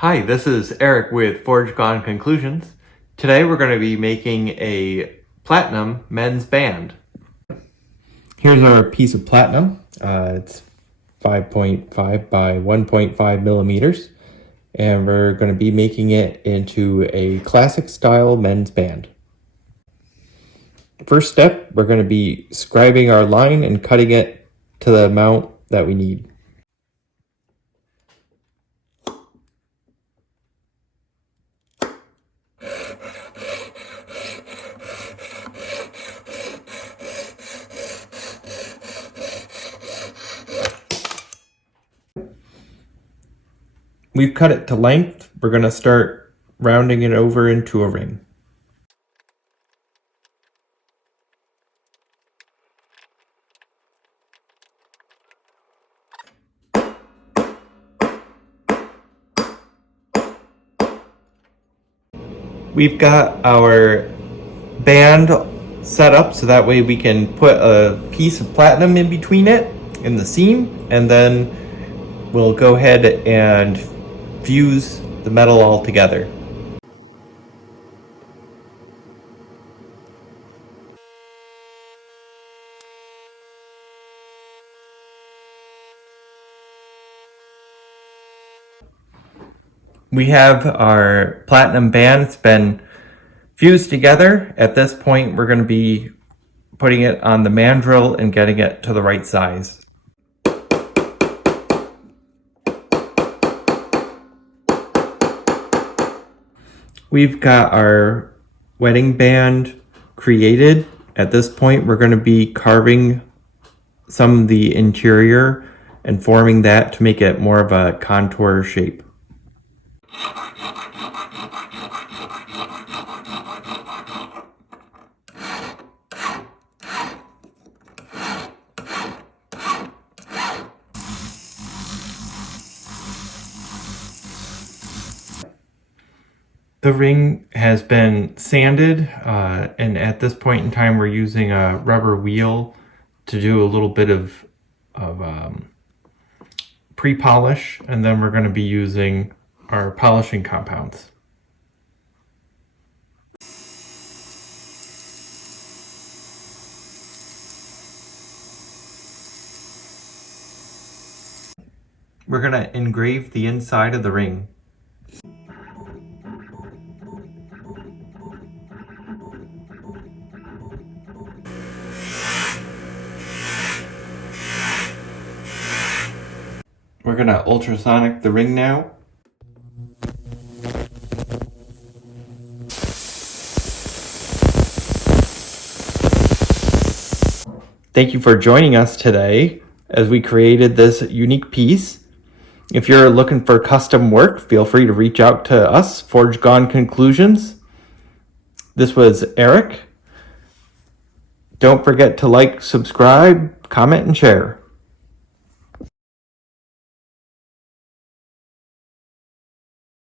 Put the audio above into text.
Hi, this is Eric with Forge Gone Conclusions. Today we're going to be making a platinum men's band. Here's our piece of platinum. It's 5.5 by 1.5 millimeters, and we're going to be making it into a classic style men's band. First step, we're going to be scribing our line and cutting it to the amount that we need. We've cut it to length. We're going to start rounding it over into a ring. We've got our band set up so that way we can put a piece of platinum in between it in the seam, and then we'll go ahead and fuse the metal all together. We have our platinum band. It's been fused together. At this point, we're going to be putting it on the mandrel and getting it to the right size. We've got our wedding band created. At this point, we're going to be carving some of the interior and forming that to make it more of a contour shape. The ring has been sanded, and at this point in time we're using a rubber wheel to do a little bit of pre-polish, and then we're going to be using our polishing compounds. We're going to engrave the inside of the ring. We're going to ultrasonic the ring now. Thank you for joining us today as we created this unique piece. If you're looking for custom work, feel free to reach out to us, Forge Gone Conclusions. This was Eric. Don't forget to like, subscribe, comment, and share.